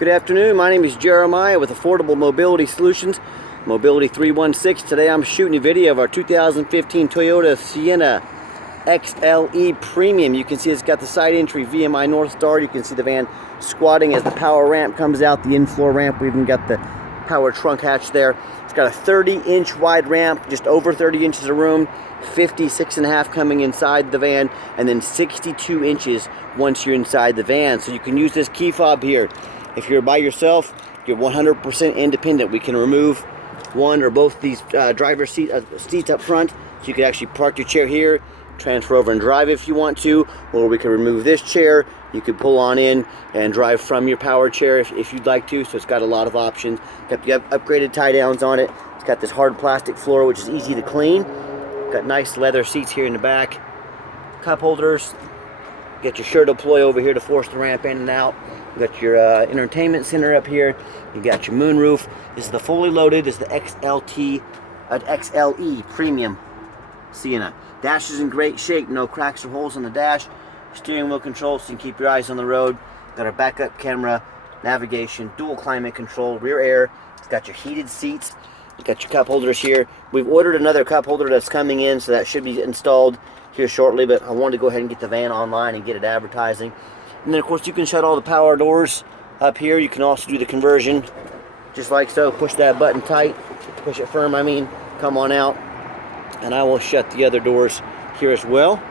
Good afternoon, my name is Jeremiah with Affordable Mobility Solutions, Mobility 316. Today I'm shooting a video of our 2015 Toyota Sienna XLE Premium. You can see it's got the side entry VMI North Star. You can see the van squatting as the power ramp comes out, the in-floor ramp. We even got the power trunk hatch there. It's got a 30-inch wide ramp, just over 30 inches of room, 56.5 coming inside the van, and then 62 inches once you're inside the van. So you can use this key fob here. If you're by yourself, you're 100% independent. We can remove one or both these driver's seats up front, so you can actually park your chair here, transfer over and drive if you want to, or we can remove this chair. You could pull on in and drive from your power chair if you'd like to. So it's got a lot of options. Got the upgraded tie downs on it. It's got this hard plastic floor, which is easy to clean. Got nice leather seats here in the back. Cup holders. Get your shirt deploy over here to force the ramp in and out. You got your entertainment center up here. You got your moonroof. This is the fully loaded. This is the XLE Premium Sienna. Dash is in great shape. No cracks or holes in the dash. Steering wheel controls so you can keep your eyes on the road. Got our backup camera, navigation, dual climate control, rear air. It's got your heated seats. You got your cup holders here. We've ordered another cup holder that's coming in, so that should be installed here shortly, but I wanted to go ahead and get the van online and get it advertising. And then of course you can shut all the power doors up here. You can also do the conversion just like so. Push that button tight, push it firm, come on out, and I will shut the other doors here as well.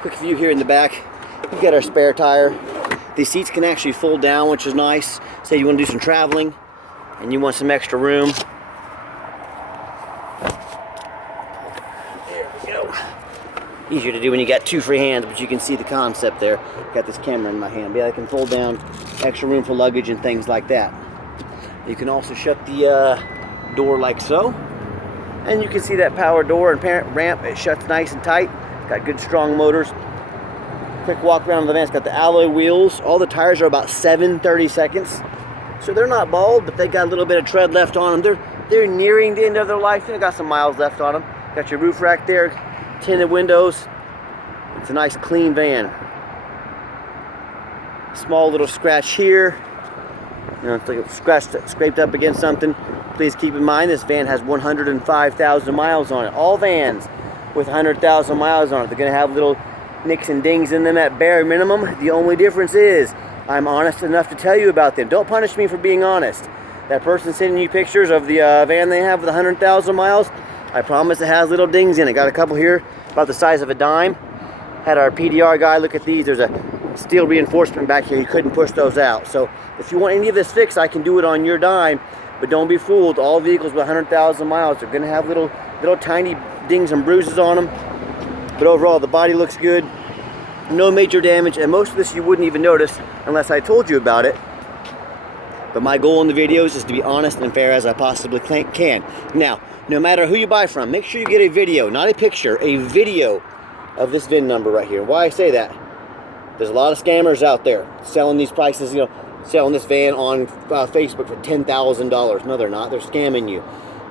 Quick view here in the back. We've got our spare tire. These seats can actually fold down, which is nice. Say you want to do some traveling and you want some extra room. There we go. Easier to do when you got two free hands, but you can see the concept there. Got this camera in my hand. Yeah, I can fold down, extra room for luggage and things like that. You can also shut the door like so. And you can see that power door and ramp. It shuts nice and tight. Got good strong motors. Quick walk around the van. It's got the alloy wheels. All the tires are about 7/32. So they're not bald, but they got a little bit of tread left on them. They're nearing the end of their life. They got some miles left on them. Got your roof rack there, tinted windows. It's a nice clean van. Small little scratch here. You know, it's like scraped up against something. Please keep in mind this van has 105,000 miles on it. All vans with 100,000 miles on it, they're going to have little nicks and dings in them at bare minimum. The only difference is I'm honest enough to tell you about them. Don't punish me for being honest. That person sending you pictures of the van they have with 100,000 miles, I promise it has little dings in it. Got a couple here about the size of a dime. Had our PDR guy look at these. There's a steel reinforcement back here. You couldn't push those out. So if you want any of this fixed, I can do it on your dime. But don't be fooled. All vehicles with 100,000 miles are going to have little tiny dings and bruises on them. But overall, the body looks good. No major damage, and most of this you wouldn't even notice unless I told you about it. But my goal in the videos is to be honest and fair as I possibly can. Now, no matter who you buy from, make sure you get a video, not a picture, a video of this VIN number right here. Why I say that? There's a lot of scammers out there selling these prices, selling this van on Facebook for $10,000. No, they're not. They're scamming you.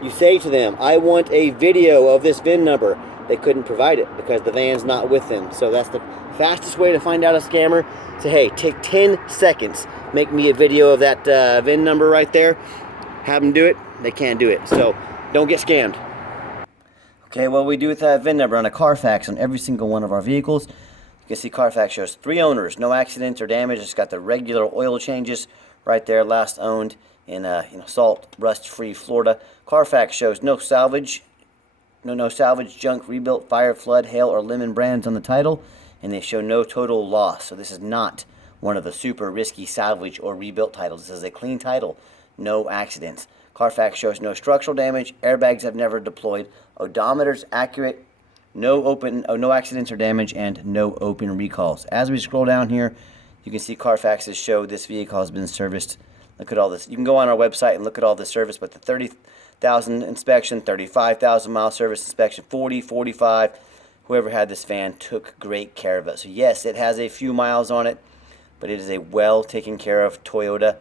You say to them, I want a video of this VIN number. They couldn't provide it because the van's not with them. So that's the fastest way to find out a scammer. Say, hey, take 10 seconds, make me a video of that VIN number right there. Have them do it. They can't do it. So don't get scammed. Okay, what we do with that VIN number on a Carfax on every single one of our vehicles. You can see Carfax shows 3 owners, no accidents or damage. It's got the regular oil changes right there, last owned in salt, rust-free Florida. Carfax shows no salvage. No salvage, junk, rebuilt, fire, flood, hail, or lemon brands on the title, and they show no total loss. So this is not one of the super risky salvage or rebuilt titles. This is a clean title, no accidents. Carfax shows no structural damage, airbags have never deployed, odometer's accurate, no accidents or damage, and no open recalls. As we scroll down here, you can see Carfax's show this vehicle has been serviced. Look at all this. You can go on our website and look at all the service, but the 30,000 inspection, 35,000 mile service inspection, 40, 45. Whoever had this van took great care of it. So yes, it has a few miles on it, but it is a well taken care of Toyota,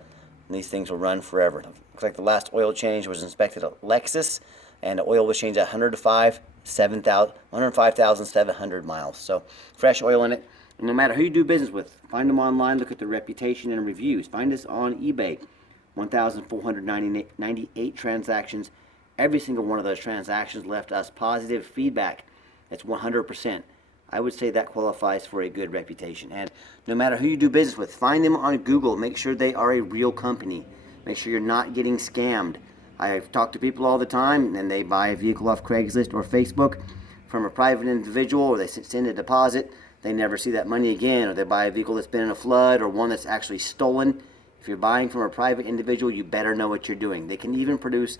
and these things will run forever. Looks like the last oil change was inspected at Lexus, and the oil was changed at 105,700 miles. So fresh oil in it. And no matter who you do business with, find them online, look at their reputation and reviews. Find us on eBay. 1,498 transactions. Every single one of those transactions left us positive feedback. That's 100%. I would say that qualifies for a good reputation. And no matter who you do business with, find them on Google. Make sure they are a real company. Make sure you're not getting scammed. I've talked to people all the time, and they buy a vehicle off Craigslist or Facebook from a private individual, or they send a deposit. They never see that money again, or they buy a vehicle that's been in a flood or one that's actually stolen. If you're buying from a private individual, you better know what you're doing. They can even produce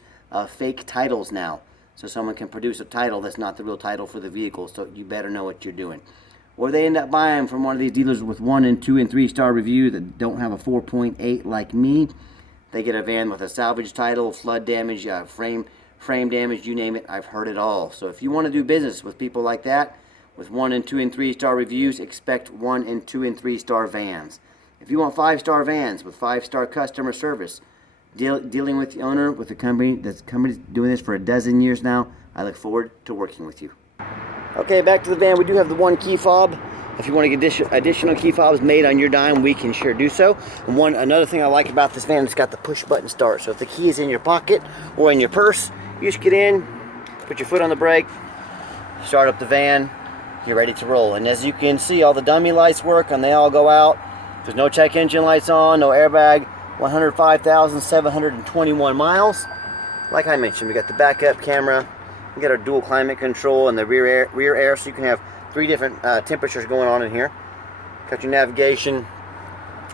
fake titles now. So someone can produce a title that's not the real title for the vehicle, so you better know what you're doing. Or they end up buying from one of these dealers with 1 and 2 and 3 star review that don't have a 4.8 like me. They get a van with a salvage title, flood damage, frame damage, you name it. I've heard it all. So if you want to do business with people like that, with 1 and 2 and 3 star reviews, expect 1 and 2 and 3 star vans. If you want 5-star vans with 5-star customer service, dealing with the owner, with the company's doing this for a dozen years now, I look forward to working with you. Okay, back to the van. We do have the one key fob. If you want to get additional key fobs made on your dime, we can sure do so. And another thing I like about this van, it's got the push button start. So if the key is in your pocket or in your purse, you just get in, put your foot on the brake, start up the van, you're ready to roll. And as you can see, all the dummy lights work and they all go out. There's no check engine lights on, no airbag. 105,721 miles. Like I mentioned, we got the backup camera. We got our dual climate control and the rear air, so you can have 3 different temperatures going on in here. Got your navigation,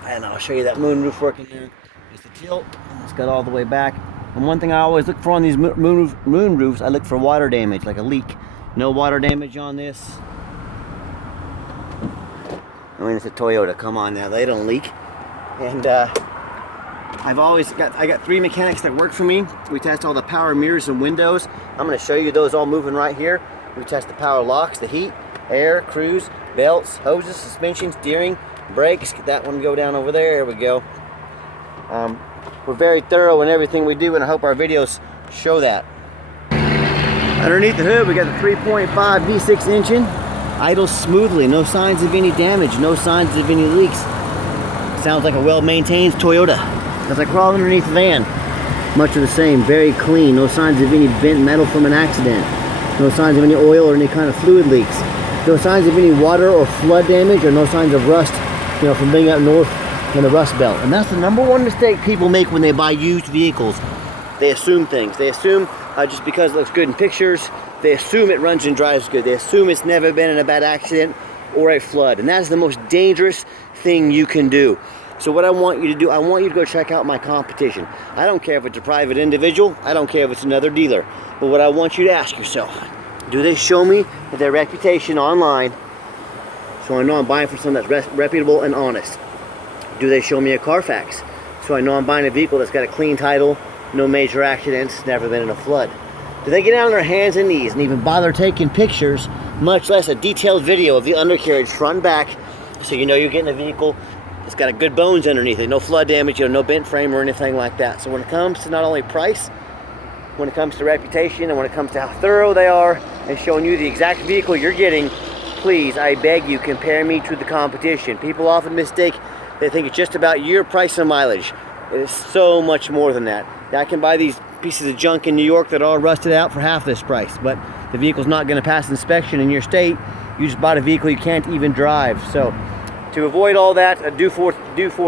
and I'll show you that moonroof working there. There's the tilt, and it's got all the way back. And one thing I always look for on these moonroofs, I look for water damage, like a leak. No water damage on this. I mean, it's a Toyota. Come on now, they don't leak. And I got 3 mechanics that work for me. We test all the power mirrors and windows. I'm going to show you those all moving right here. We test the power locks, the heat, air, cruise, belts, hoses, suspension, steering, brakes. Get that one go down over there. There we go. We're very thorough in everything we do, and I hope our videos show that. Underneath the hood, we got the 3.5 V6 engine. Idles smoothly. No signs of any damage. No signs of any leaks. Sounds like a well-maintained Toyota. As I crawl underneath the van, much of the same, very clean, no signs of any bent metal from an accident, no signs of any oil or any kind of fluid leaks, no signs of any water or flood damage, or no signs of rust, from being up north in the Rust Belt. And that's the #1 mistake people make when they buy used vehicles. They assume things. They assume just because it looks good in pictures, they assume it runs and drives good. They assume it's never been in a bad accident or a flood. And that's the most dangerous thing you can do. So what I want you to do, I want you to go check out my competition. I don't care if it's a private individual. I don't care if it's another dealer. But what I want you to ask yourself, do they show me their reputation online so I know I'm buying from someone that's reputable and honest? Do they show me a Carfax so I know I'm buying a vehicle that's got a clean title, no major accidents, never been in a flood? Do they get down on their hands and knees and even bother taking pictures, much less a detailed video of the undercarriage front and back, so you know you're getting a vehicle it's got a good bones underneath it, no flood damage, no bent frame or anything like that. So when it comes to not only price, when it comes to reputation, and when it comes to how thorough they are and showing you the exact vehicle you're getting, please, I beg you, compare me to the competition. People often mistake, they think it's just about your price and mileage. It is so much more than that. I can buy these pieces of junk in New York that are all rusted out for half this price, but the vehicle's not going to pass inspection in your state. You just bought a vehicle you can't even drive. So to avoid all that, do four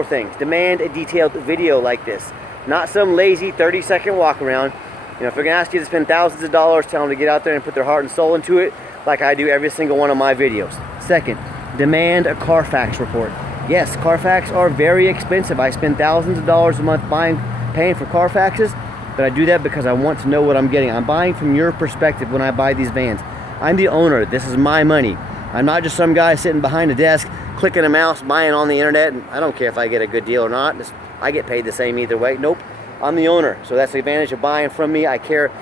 things. Demand a detailed video like this, not some lazy 30-second walk around. If they're gonna ask you to spend thousands of dollars, tell them to get out there and put their heart and soul into it, like I do every single one of my videos. Second, demand a Carfax report. Yes, Carfax are very expensive. I spend thousands of dollars a month paying for Carfaxes, but I do that because I want to know what I'm getting. I'm buying from your perspective when I buy these vans. I'm the owner. This is my money. I'm not just some guy sitting behind a desk clicking a mouse, buying on the internet, and I don't care if I get a good deal or not. I get paid the same either way. Nope, I'm the owner. So that's the advantage of buying from me. I care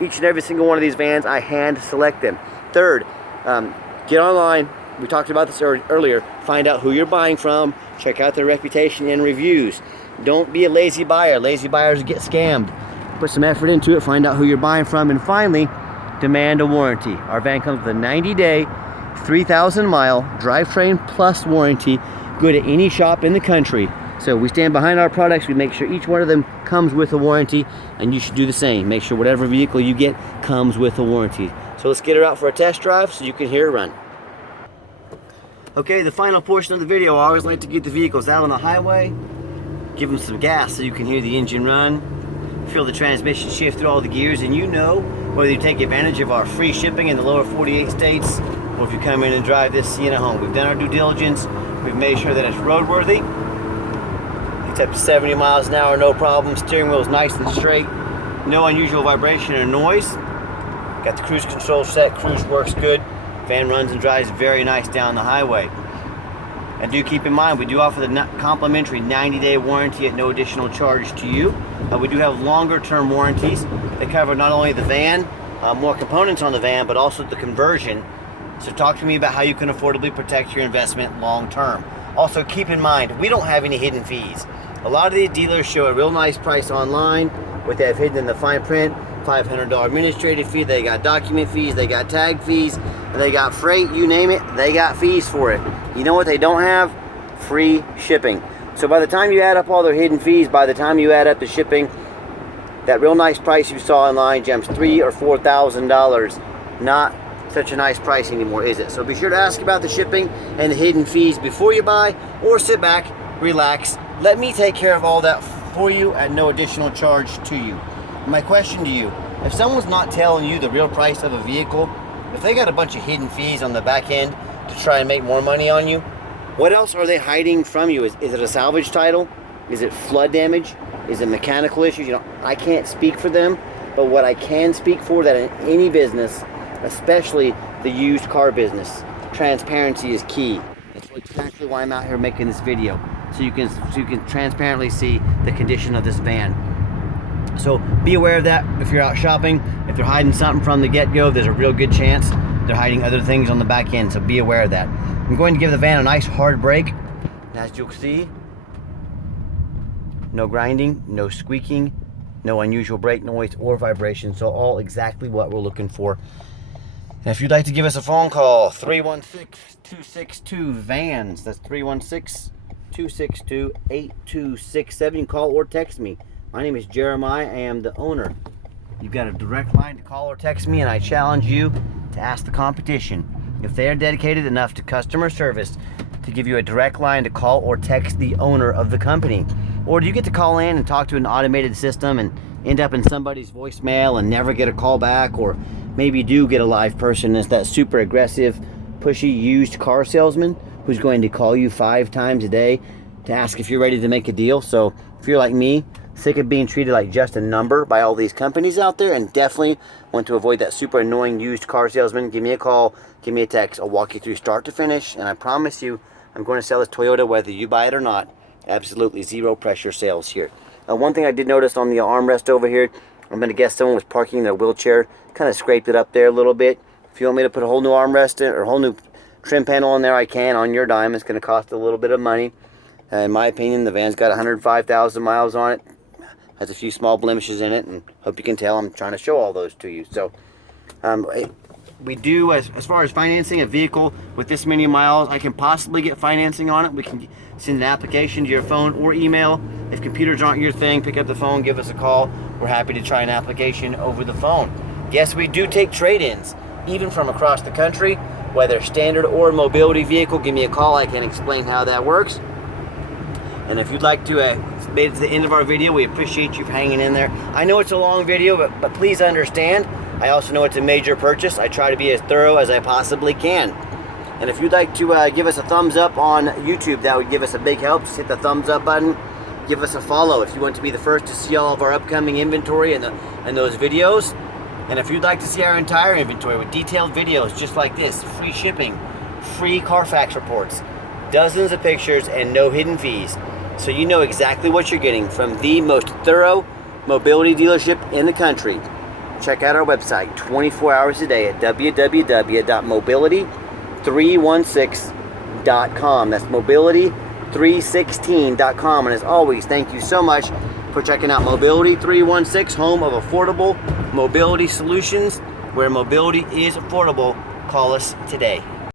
each and every single one of these vans. I hand select them. Third, get online. We talked about this earlier. Find out who you're buying from. Check out their reputation and reviews. Don't be a lazy buyer. Lazy buyers get scammed. Put some effort into it. Find out who you're buying from. And finally, demand a warranty. Our van comes with a 90-day 3,000 mile drivetrain plus warranty, good at any shop in the country. So we stand behind our products. We make sure each one of them comes with a warranty, and you should do the same. Make sure whatever vehicle you get comes with a warranty. So let's get her out for a test drive so you can hear her run. Okay, the final portion of the video, I always like to get the vehicles out on the highway, give them some gas so you can hear the engine run, feel the transmission shift through all the gears, and you know whether you take advantage of our free shipping in the lower 48 states or if you come in and drive this Sienna home. We've done our due diligence. We've made sure that it's roadworthy. It's up to 70 miles an hour, no problem. Steering wheel is nice and straight. No unusual vibration or noise. Got the cruise control set. Cruise works good. Van runs and drives very nice down the highway. And do keep in mind, we do offer the complimentary 90-day warranty at no additional charge to you. We do have longer term warranties. They cover not only the van, more components on the van, but also the conversion. So talk to me about how you can affordably protect your investment long term. Also keep in mind, we don't have any hidden fees. A lot of these dealers show a real nice price online, what they have hidden in the fine print, $500 administrative fee, they got document fees, they got tag fees, they got freight, you name it, they got fees for it. You know what they don't have? Free shipping. So by the time you add up all their hidden fees, by the time you add up the shipping, that real nice price you saw online jumps $3,000 or $4,000. Not such a nice price anymore, is it? So be sure to ask about the shipping and the hidden fees before you buy, or sit back, relax, let me take care of all that for you at no additional charge to you. My question to you, if someone's not telling you the real price of a vehicle, if they got a bunch of hidden fees on the back end to try and make more money on you, what else are they hiding from you? Is it a salvage title? Is it flood damage? Is it mechanical issues? You know, I can't speak for them, but what I can speak for, that in any business, especially the used car business, transparency is key. That's exactly why I'm out here making this video, so you can transparently see the condition of this van. So be aware of that. If you're out shopping, if they're hiding something from the get-go, there's a real good chance they're hiding other things on the back end, so be aware of that. I'm going to give the van a nice hard brake. As you'll see, no grinding, no squeaking, no unusual brake noise or vibration, so all exactly what we're looking for. And if you'd like to give us a phone call, 316-262-VANS. That's 316-262-8267. You can call or text me. My name is Jeremiah. I am the owner. You've got a direct line to call or text me, and I challenge you to ask the competition if they are dedicated enough to customer service to give you a direct line to call or text the owner of the company. Or do you get to call in and talk to an automated system and end up in somebody's voicemail and never get a call back? Or maybe you do get a live person that's that super aggressive, pushy used car salesman who's going to call you 5 times a day to ask if you're ready to make a deal. So if you're like me, sick of being treated like just a number by all these companies out there, and definitely want to avoid that super annoying used car salesman, give me a call, give me a text. I'll walk you through start to finish, and I promise you I'm going to sell this Toyota whether you buy it or not. Absolutely zero pressure sales here. One thing I did notice on the armrest over here, I'm going to guess someone was parking their wheelchair, kind of scraped it up there a little bit. If you want me to put a whole new armrest in, or a whole new trim panel on there, I can, on your dime. It's going to cost a little bit of money. In my opinion, the van's got 105,000 miles on it. Has a few small blemishes in it, and hope you can tell I'm trying to show all those to you. So we do, as far as financing a vehicle with this many miles, I can possibly get financing on it. We can send an application to your phone or email. If computers aren't your thing, pick up the phone, give us a call. We're happy to try an application over the phone. Yes, we do take trade-ins, even from across the country, whether standard or mobility vehicle. Give me a call, I can explain how that works. And if you'd like to made it to the end of our video, we appreciate you hanging in there. I know it's a long video, but please understand, I also know it's a major purchase. I try to be as thorough as I possibly can. And if you'd like to give us a thumbs up on YouTube, that would give us a big help. Just hit the thumbs up button. Give us a follow if you want to be the first to see all of our upcoming inventory and those videos. And if you'd like to see our entire inventory with detailed videos just like this, free shipping, free Carfax reports, dozens of pictures, and no hidden fees, so you know exactly what you're getting from the most thorough mobility dealership in the country, check out our website 24 hours a day at www.mobility316.com. That's mobility316.com. And as always, thank you so much for checking out Mobility 316, home of affordable mobility solutions, where mobility is affordable. Call us today.